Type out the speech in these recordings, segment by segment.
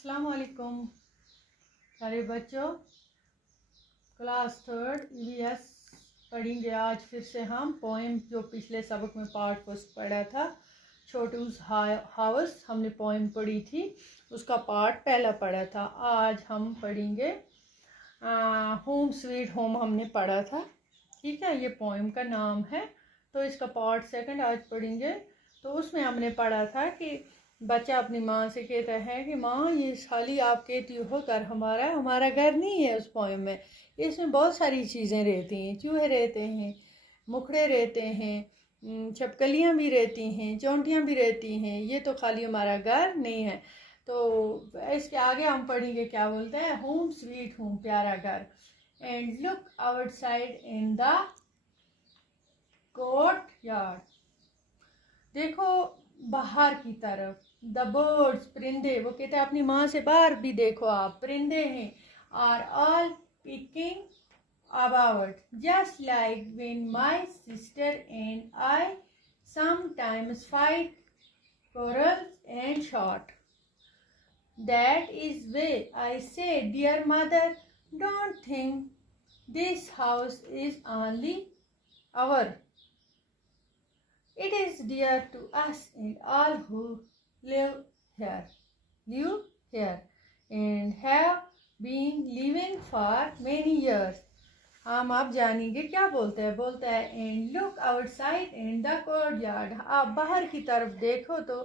अस्सलाम वालेकुम सारे बच्चों। क्लास 3 EVS पढ़ेंगे आज फिर से हम पोएम जो पिछले सबक में पार्ट फर्स्ट पढ़ा था। छोटूस हाउस हमने पोएम पढ़ी थी, उसका पार्ट पहला पढ़ा था। आज हम पढ़ेंगे होम स्वीट होम हमने पढ़ा था। ठीक है, ये पोएम का नाम है। तो इसका पार्ट सेकंड आज पढ़ेंगे। तो उसमें हमने पढ़ा था कि बच्चा अपनी माँ से कहता है कि माँ ये खाली आप कहती हो घर हमारा घर नहीं है। उस पोएम में इसमें बहुत सारी चीज़ें रहती हैं, चूहे रहते हैं, मुखड़े रहते हैं, छिपकलियाँ भी रहती हैं, चौंटियाँ भी रहती हैं, ये तो खाली हमारा घर नहीं है। तो इसके आगे हम पढ़ेंगे क्या बोलते हैं, होम स्वीट होम प्यारा घर। And look outside in the court yard, देखो बाहर की तरफ। द बर्ड्स परिंदे, वो कहते हैं अपनी माँ से बाहर भी देखो आप, परिंदे हैं। Are all picking about just like when my sister and I sometimes fight quarrels and shout. That is why I say, dear mother, don't think this house is only our. It is dear to us and all who live here and have been living for many years. हम आप जानेंगे क्या बोलते हैं। बोलता है and look outside in the courtyard, आप बाहर की तरफ देखो तो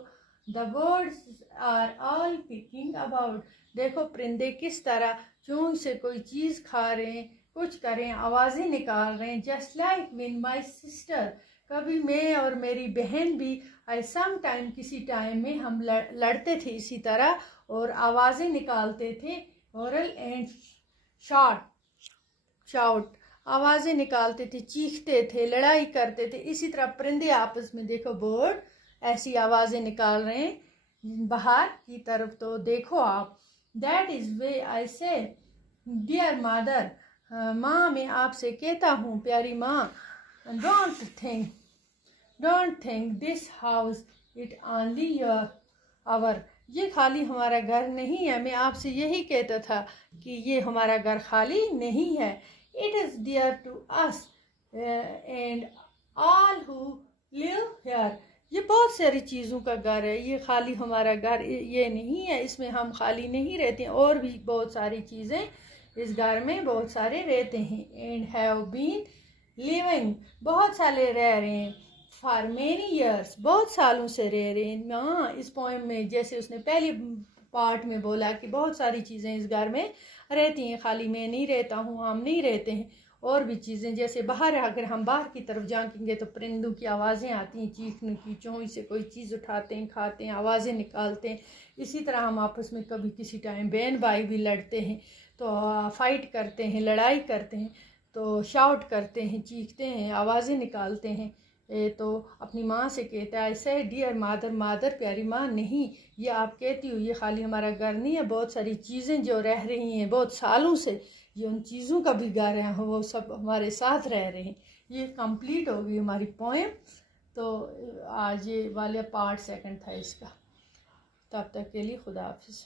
the birds are all picking about, देखो परिंदे किस तरह चोंच से कोई चीज़ खा रहे हैं, कुछ करें, आवाज़ें निकाल रहे हैं। Just like when my sister, कभी मैं और मेरी बहन भी आई सम टाइम, किसी टाइम में हम लड़ते थे इसी तरह और आवाज़ें निकालते थे। ओरल एंड शाउट, आवाज़ें निकालते थे, चीखते थे, लड़ाई करते थे। इसी तरह परिंदे आपस में देखो बर्ड ऐसी आवाज़ें निकाल रहे हैं बाहर की तरफ, तो देखो आप। दैट इज़ वे आई से डियर मदर, माँ मैं आपसे कहता हूँ प्यारी माँ, don't think this house it only our, ये खाली हमारा घर नहीं है। मैं आपसे यही कहता था कि ये हमारा घर खाली नहीं है। It is dear to us and all who live here, ये बहुत सारी चीज़ों का घर है, ये खाली हमारा घर ये नहीं है, इसमें हम खाली नहीं रहते हैं, और भी बहुत सारी चीज़ें इस घर में बहुत सारे रहते हैं। एंड हैव बीन लिविंग, बहुत साले रह रहे हैं, फॉर मेनी ईयर्स, बहुत सालों से रह रहे हैं। माँ इस पोएम में जैसे उसने पहले पार्ट में बोला कि बहुत सारी चीज़ें इस घर में रहती हैं, खाली मैं नहीं रहता हूँ, हम नहीं रहते हैं, और भी चीज़ें जैसे बाहर, अगर हम बाहर की तरफ झांकेंगे तो परिंदों की आवाज़ें आती हैं, चीखने की, चोंच से कोई चीज़ उठाते हैं, खाते हैं, आवाज़ें निकालते हैं। इसी तरह हम आपस में कभी किसी टाइम बहन भाई भी लड़ते हैं तो फाइट करते हैं, लड़ाई करते हैं, तो शाउट करते हैं, चीखते हैं, आवाज़ें निकालते हैं। तो अपनी माँ से कहता है ऐसे डियर मादर, मादर प्यारी माँ नहीं, ये आप कहती हो ये खाली हमारा घर नहीं है, बहुत सारी चीज़ें जो रह रही हैं बहुत सालों से, ये उन चीज़ों का भी घर है, वो सब हमारे साथ रह रहे हैं। ये कंप्लीट हो गई हमारी पोएम। तो आज ये वाले पार्ट सेकंड था इसका। तब तक के लिए खुदा हाफिज़।